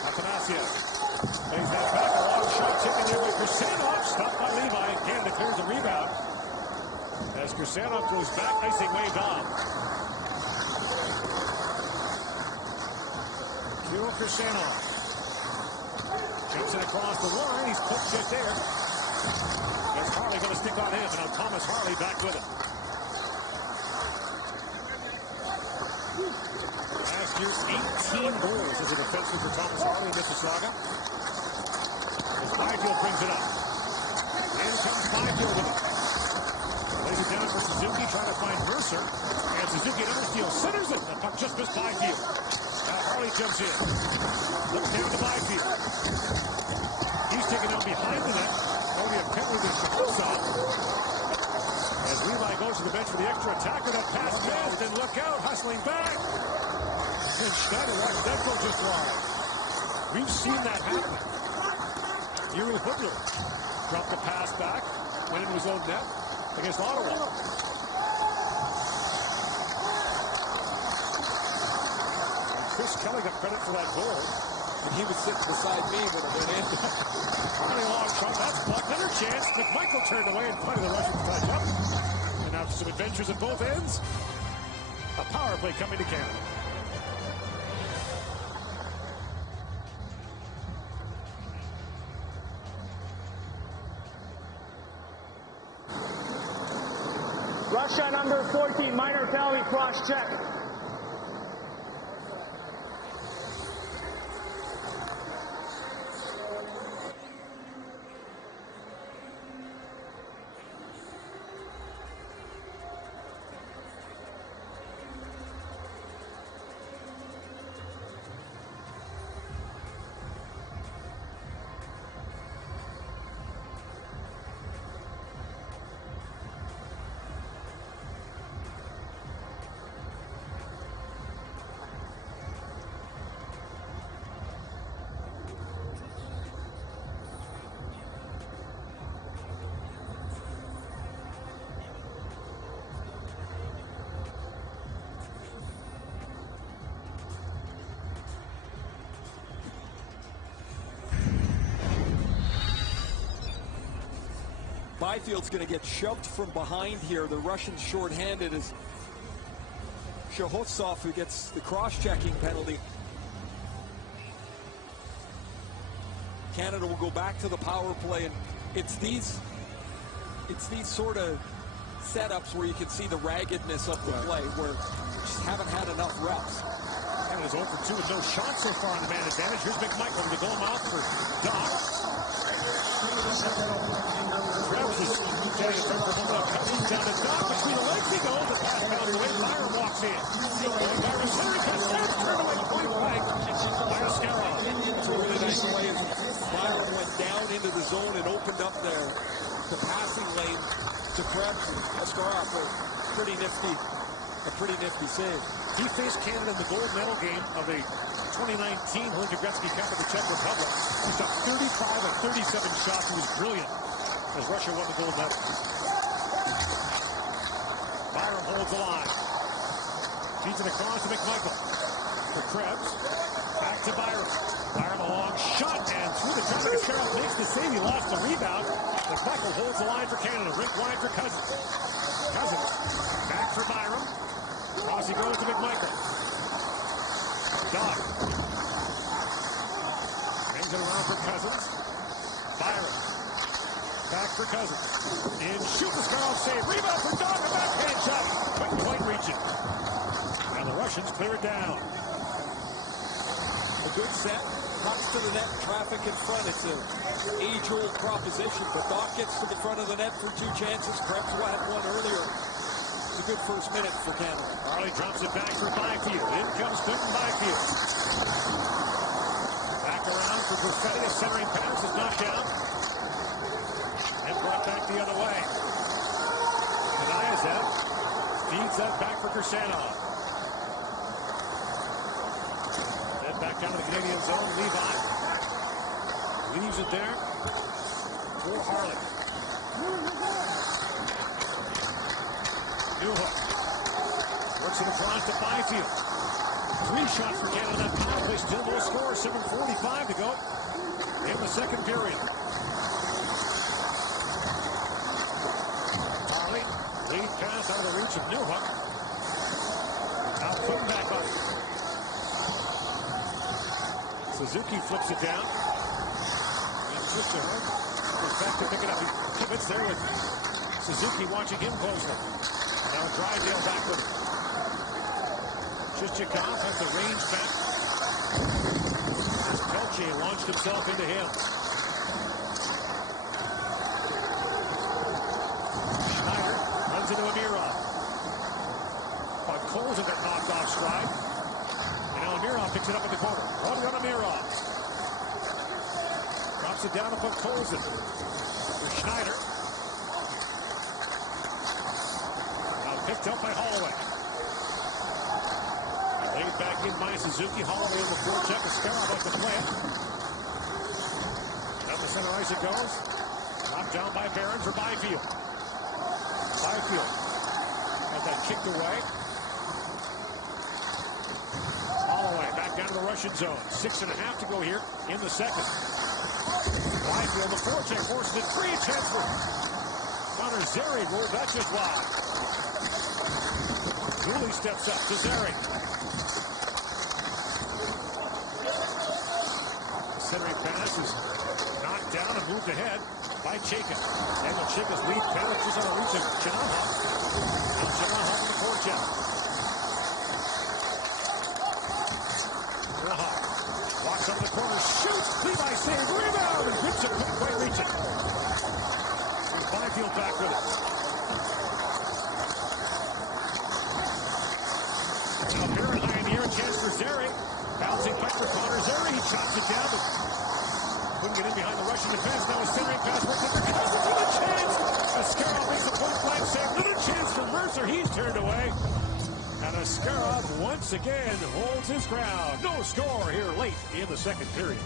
Athanasiev plays that back. A long shot taken there by Kursanov. Stopped by Levi. And Canada clears the rebound. As Kursanov goes back, icing waved off. Kirill Kursanov jumps it across the line. He's put just there. There's Harley going to stick on him. And now Thomas Harley back with him. Last year, 18 goals as a defenseman for Thomas Harley in Mississauga. As Byfield brings it up. In comes Byfield with it. Lays it down for Suzuki, trying to find Mercer. And Suzuki another steal. Centers it. The puck just missed Byfield. Now Harley jumps in. Looks down to Byfield. He's taken out behind the net. Only a penalty to Shahozov. As Levi goes to the bench for the extra attacker, that pass missed, and look out, hustling back. And Schneider watched that go just wide. We've seen that happen. Yuri Hudler dropped the pass back, went into his own net against Ottawa. And Chris Kelly got credit for that goal. And he was sitting beside me when it went in. Running along Trump, that's blocked. Another chance. McMichael turned away and plenty of the Russians touch up. And after some adventures at both ends, a power play coming to Canada. Russia number 14, minor penalty, cross check. Byfield's going to get shoved from behind here. The Russians shorthanded as Shahotsov, who gets the cross-checking penalty. Canada will go back to the power play, and it's these sort of setups where you can see the raggedness of the play, where we just haven't had enough reps. Canada's 0 for 2 with no shot so far on the man advantage. Here's McMichael to go out for Doc. Krebs is getting a turn from Cousins down to Doc. Between the legs he goes. The pass bounces away. Byram walks in. Byram Henry gets that turn away point right by Askarov. It's a really nice play. Byram went down into the zone and opened up the passing lane to Krebs. Askarov, a pretty nifty save. He faced Canada in the gold medal game of the 2019 Holinka Gretzky Cup of the Czech Republic. He shot 35 of 37 shots. He was brilliant as Russia won the gold medal. Byram holds the line. Feeds it across to McMichael. For Krebs. Back to Byram. Byram a long shot, and through the traffic, Askarov makes the save. He lost the rebound. McMichael holds the line for Canada. Rink wide for Cousins. Cousins back for Byram. Across he goes to McMichael. Doc. Brings it around for Cousins. Byram. Back for Cousins. And shoot the Askarov save. Rebound for Doc. A backhand shot. Quick point reaching. And the Russians clear it down. A good set. Pucks to the net, traffic in front. It's an age-old proposition, but Doc gets to the front of the net for 2 chances. Krebs had one earlier. It's a good first minute for Canada. Harley drops it back for Byfield. In comes Clinton Byfield. Back around for Perfetti. A centering pass is knocked down. And brought back the other way. Kanayazev feeds that back for Kursanov. Then back down to the Canadian zone. Levi leaves it there for Harley. Newhook works it across to Byfield. 3 shots for Canada. That power play still no score. 7:45 to go in the second period. Harley, lead pass out of the reach of Newhook. Now Clinton back up. Suzuki flips it down. And Chichester goes back to pick it up. He pivots there with Suzuki watching him closely. Now Drydale back with him. Chichester has the range back. As Pelche launched himself into him. Schneider runs into Amirov. But Colson got knocked off stride. And now Amirov picks it up in the corner. Holding on Amirov. Drops it down to put Colson. For Schneider. Picked up by Holloway. Laid back in by Suzuki. Holloway in the forecheck. Askarov about to play it. Down the center ice it goes. Knocked down by Barron for Byfield. Byfield got that kicked away. Holloway back down to the Russian zone. 6.5 to go here in the second. Byfield, the forecheck, forces it free. Chance for Connor Zary. Rolled that just wide. Goalie steps up to Zary. Centering pass is knocked down and moved ahead by Chaykin. Daniel Chaykin's lead penalty just on a reach of Chinaha. Now Chinaha in the forecheck. Chinaha walks up the corner, shoots. Levi save, rebound, and grips it, couldn't quite reach it. Byfield back with it. Now Barron high in the air, chance for Zary. Bouncing puck for Connor Zary. He chops it down, but couldn't get in behind the Russian defense. Now a centering pass works it for Cousins with a chance. Askarov makes a point blank save. Another chance for Mercer. He's turned away. And Askarov once again holds his ground. No score here late in the second period.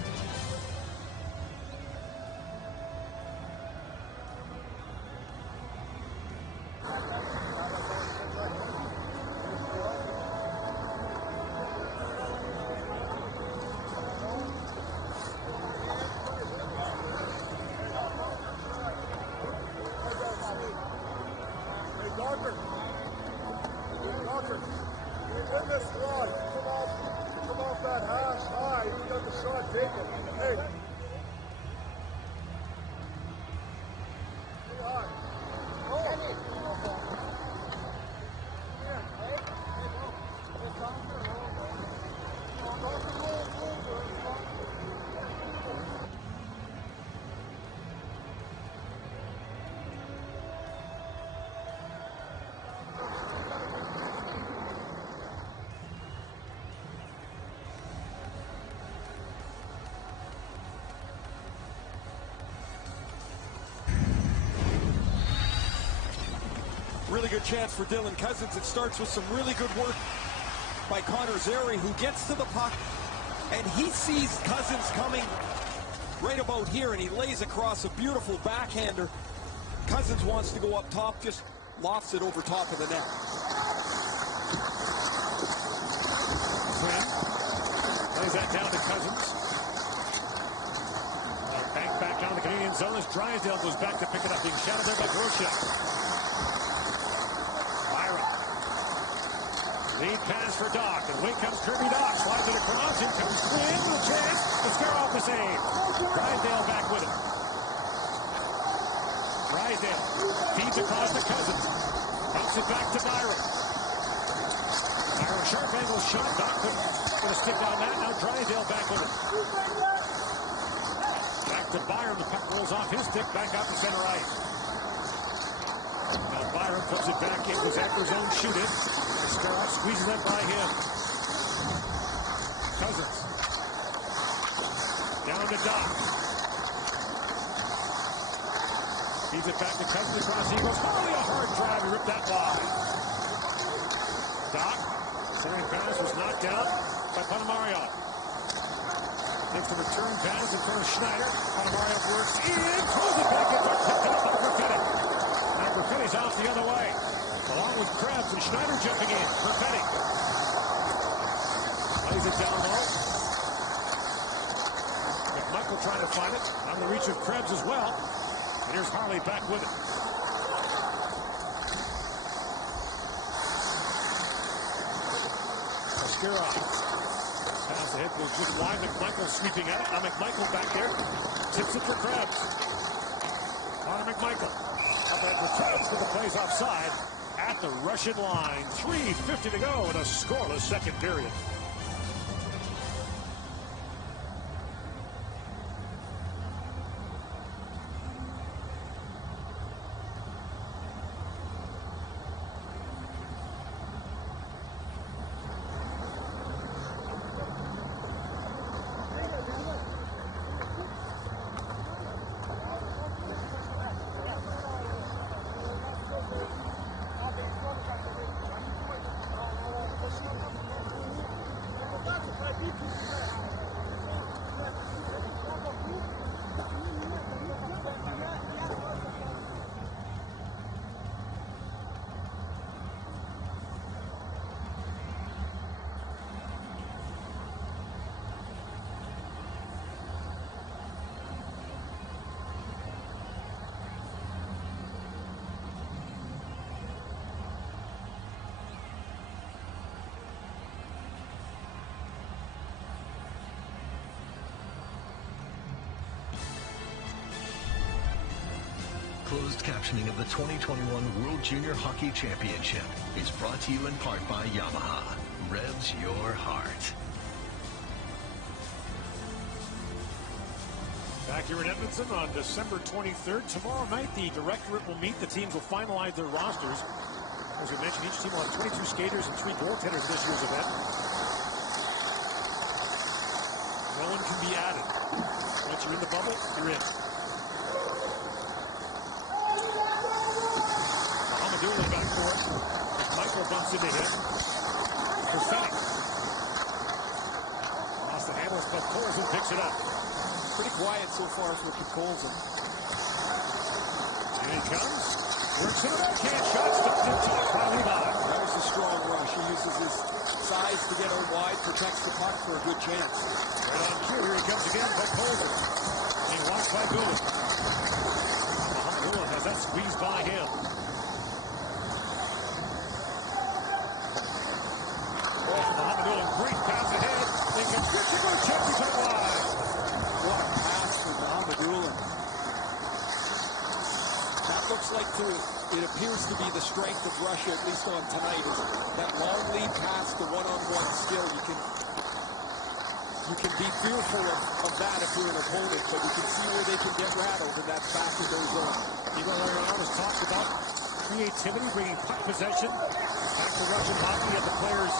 Really good chance for Dylan Cousins. It starts with some really good work by Connor Zary, who gets to the puck, and he sees Cousins coming right about here, and he lays across a beautiful backhander. Cousins wants to go up top, just lofts it over top of the net. Quinn lays that down to Cousins. Back down the Canadian zone as Drysdale goes back to pick it up, being shadowed there by Groshek. Lead pass for Doc, and away comes Kirby Doc. Slides it across, in comes Quinn with a chance. The scare off the save. Drysdale back with it. Drysdale feeds across to Cousins. Bumps it back to Byron. Byron, sharp angle shot. Doc with a stick down that. Now Drysdale back with it. Back to Byron. The puck rolls off his stick, back out to center ice. Now Byron puts it back in. Goes after his own shoot it. Scarrow squeezing that by him. Cousins. Down to Doc. Feeds it back to Cousins across Eagles. Holy, a hard drive. He ripped that wide. Doc. Centering pass was knocked down by Panamarian. Takes the return pass in front of Schneider. Panamarian works in. Throws it back. Picked it up by Perfetti. Now Perfetti's off the other way. Along with Krebs and Schneider jumping in. Perfetti. Lays it down low. McMichael trying to find it. Out of the reach of Krebs as well. And here's Harley back with it. Askarov. Pass ahead goes just wide. McMichael sweeping at it. Now McMichael back there. Tips it for Krebs. Connor McMichael. Up at the Krebs for the plays offside. At the Russian line. 3:50 to go in a scoreless second period. Closed captioning of the 2021 World Junior Hockey Championship is brought to you in part by Yamaha. Revs your heart. Back here in Edmonton on December 23rd. Tomorrow night, the directorate will meet. The teams will finalize their rosters. As we mentioned, each team will have 22 skaters and 3 goaltenders this year's event. No one can be added. Once you're in the bubble, you're in. Dooley back for it. Michael bumps into him. Perfetti. Lost the handles, but Colson picks it up. Pretty quiet so far for Colson. And he comes. Works in the backhand shot. Stopped in top by Levi. That was a strong rush. He uses his size to get out wide, protects the puck for a good chance. Right on cue. Here he comes again by Colson. Being watched by Goalie. Goalie has that squeezed by him. Great pass ahead. They can switch it, go check, he put it wide. strength of Russia, at least on tonight, is that long lead pass, the one-on-one skill. You can be fearful of that if you're an opponent, but you can see where they can get rattled, and that's back in their zone. Igor Larionov has talked about creativity, bringing puck possession back to Russian hockey, and the players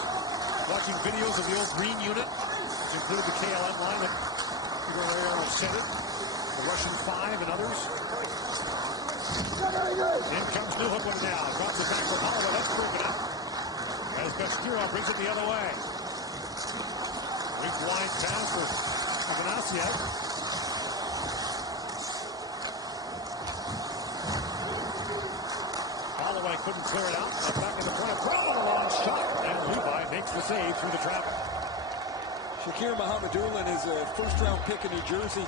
watching videos of the old green unit, which included the KLM line that Igor Larionov said it, the Russian 5 and others. In comes Newhook with it now. Drops it back for Holloway. That's broken up. As Bechtirov brings it the other way. Weak wide pass for Afanasyev. Holloway couldn't clear it out. Back in the corner. Brown, a long shot. And Levi makes the save through the trap. Shakir Mohamedoulan is a first-round pick in New Jersey.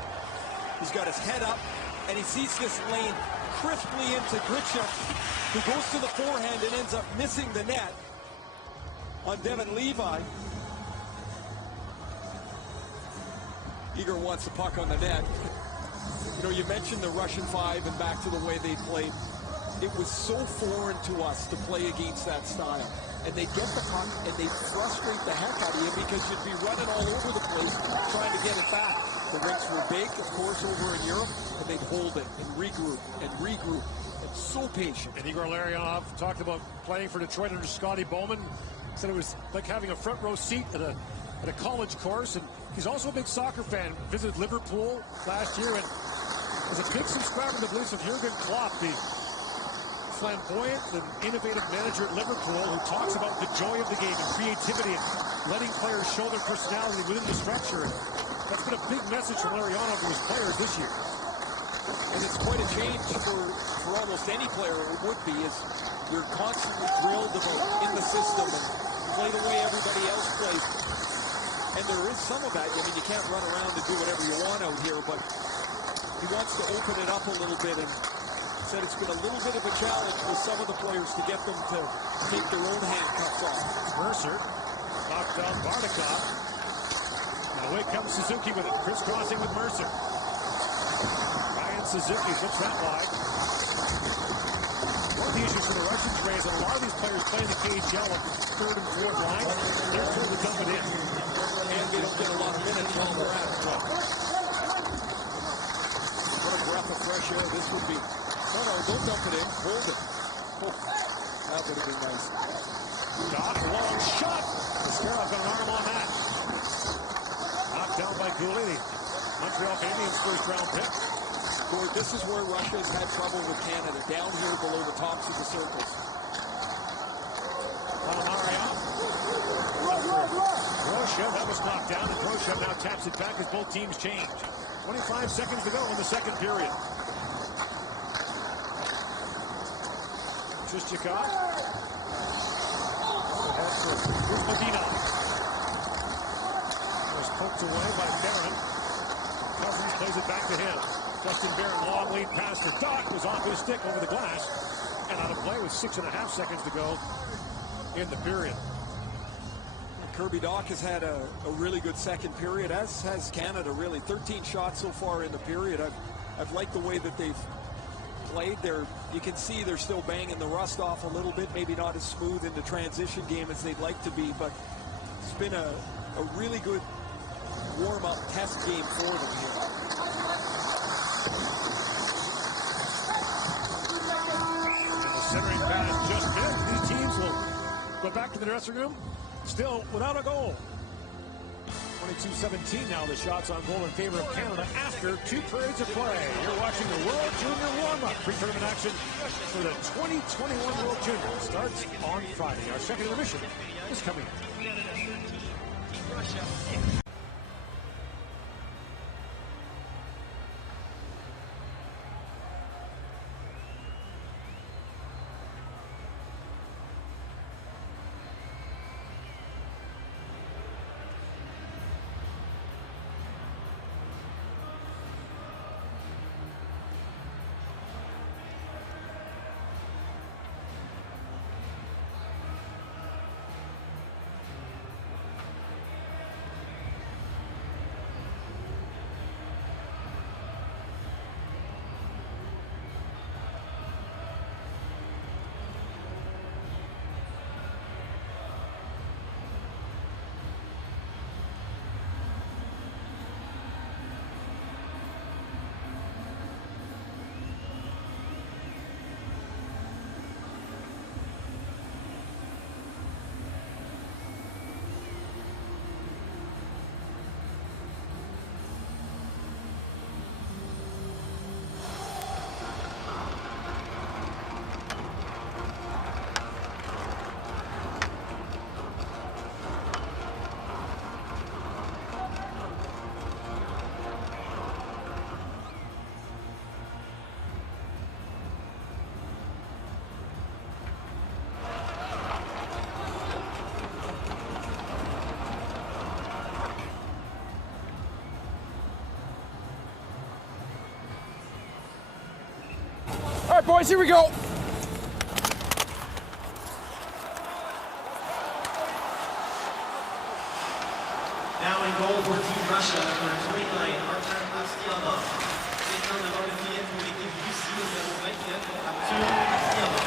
He's got his head up, and he sees this lane crisply into Gritchuk, who goes to the forehand and ends up missing the net on Devin Levi. Igor wants the puck on the net. You know, you mentioned the Russian 5 and back to the way they played. It was so foreign to us to play against that style. And they get the puck and they frustrate the heck out of you because you'd be running all over the place trying to get it back. The rinks were big, of course, over in Europe, and they'd hold it and regroup and regroup. And so patient. And Igor Larionov talked about playing for Detroit under Scotty Bowman. Said it was like having a front row seat at a college course. And he's also a big soccer fan. Visited Liverpool last year and was a big subscriber to the beliefs of Jurgen Klopp, the flamboyant and innovative manager at Liverpool, who talks about the joy of the game and creativity and letting players show their personality within the structure. And that's been a big message from Larionov to his players this year. And it's quite a change for almost any player. It would be, is you're constantly drilled about in the system and play the way everybody else plays. And there is some of that. I mean, you can't run around and do whatever you want out here, but he wants to open it up a little bit, and said it's been a little bit of a challenge for some of the players to get them to take their own handcuffs off. Mercer knocked down Barnikov. And away comes Suzuki with it, crisscrossing with Mercer. Ryan Suzuki flips that wide. One of the issues for the Russians, Ray, is that a lot of these players play in the KHL at the third and fourth line, and they're told to dump it in. And they don't get a lot of minutes while they're at it. What a breath of fresh air this would be. No, don't dump it in. Hold it. Oh, that would have been nice. Doc, long shot. Mascarov got an arm on that. Knocked down by Goalie, the Montreal Canadiens' first-round pick. Boy, this is where Russia has had trouble with Canada, down here below the tops of the circles. Palmaria. Groshev, that was knocked down, and Groshev now taps it back as both teams change. 25 seconds to go in the second period. Trishchikov. Here's Medina. Was poked away by Barron. Cousins plays it back to him. Justin Barron, long lead pass for Doc, was off his stick over the glass and out of play with 6.5 seconds to go in the period. Kirby Dach has had a really good second period, as has Canada, really. 13 shots so far in the period. I've liked the way that they've played there. You can see they're still banging the rust off a little bit, maybe not as smooth in the transition game as they'd like to be, but it's been a really good warm-up test game for them here. And the centering pass just missed. These teams will go back to the dressing room, still without a goal. 22-17 now, the shots on goal in favor of Canada after 2 periods of play. You're watching the World Junior warm-up pre-tournament action for the 2021 World Junior. It starts on Friday. Our second intermission is coming up. boys, here we go. Now in goal for Team Russia, number 29, Artem Avstyamov. Maintenant, devant le filet pour l'équipe Russie, numéro 29, Artem Avstyamov.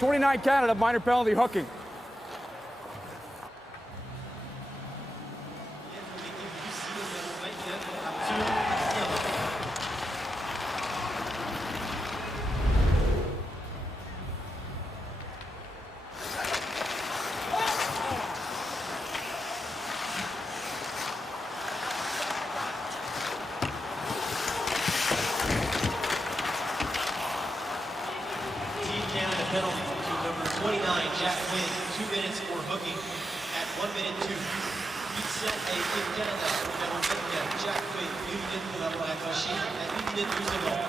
'29 Canada, minor penalty hooking. Penalty to number 29, Jack Wynn, 2 minutes for hooking at 1 minute 2. Il set a Team Canada, numéro 24, Jack Wynn, 2 minutes pour avoir accroché à 1 minute 2 secondes.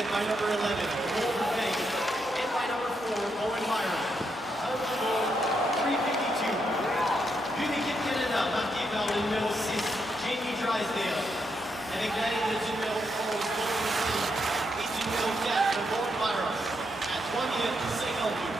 hit by number 11, Golden Bank. Hit by number 4, Owen Myron. Time to goal, 3:52. But l'équipe Canada, marquée par le numéro 6, Jamie Drysdale. Avec l'arrêt du numéro 11, Golden Bank. Et du numéro 4, Owen Myron. À 3 minutes 52.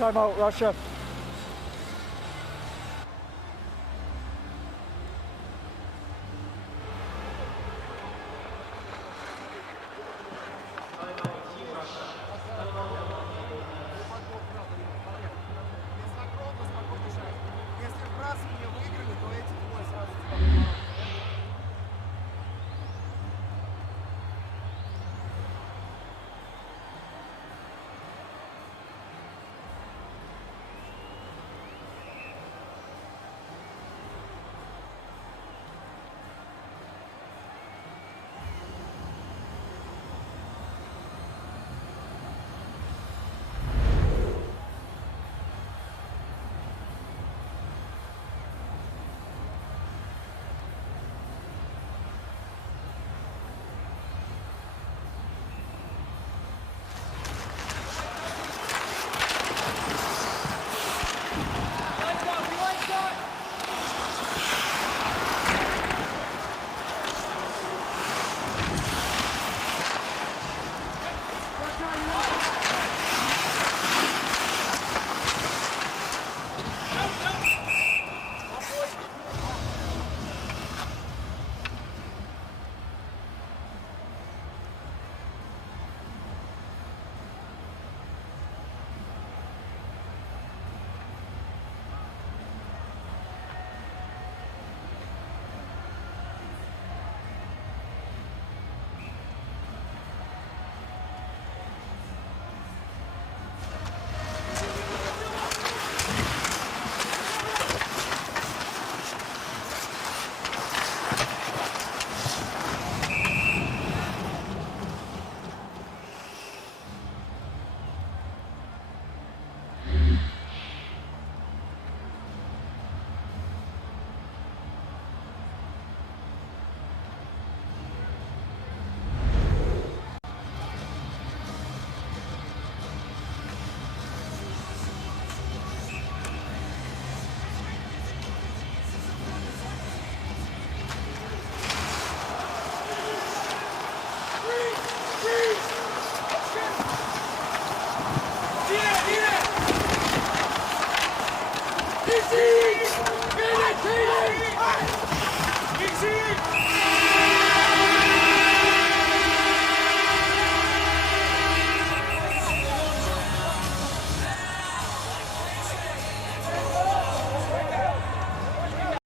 Timeout, Russia.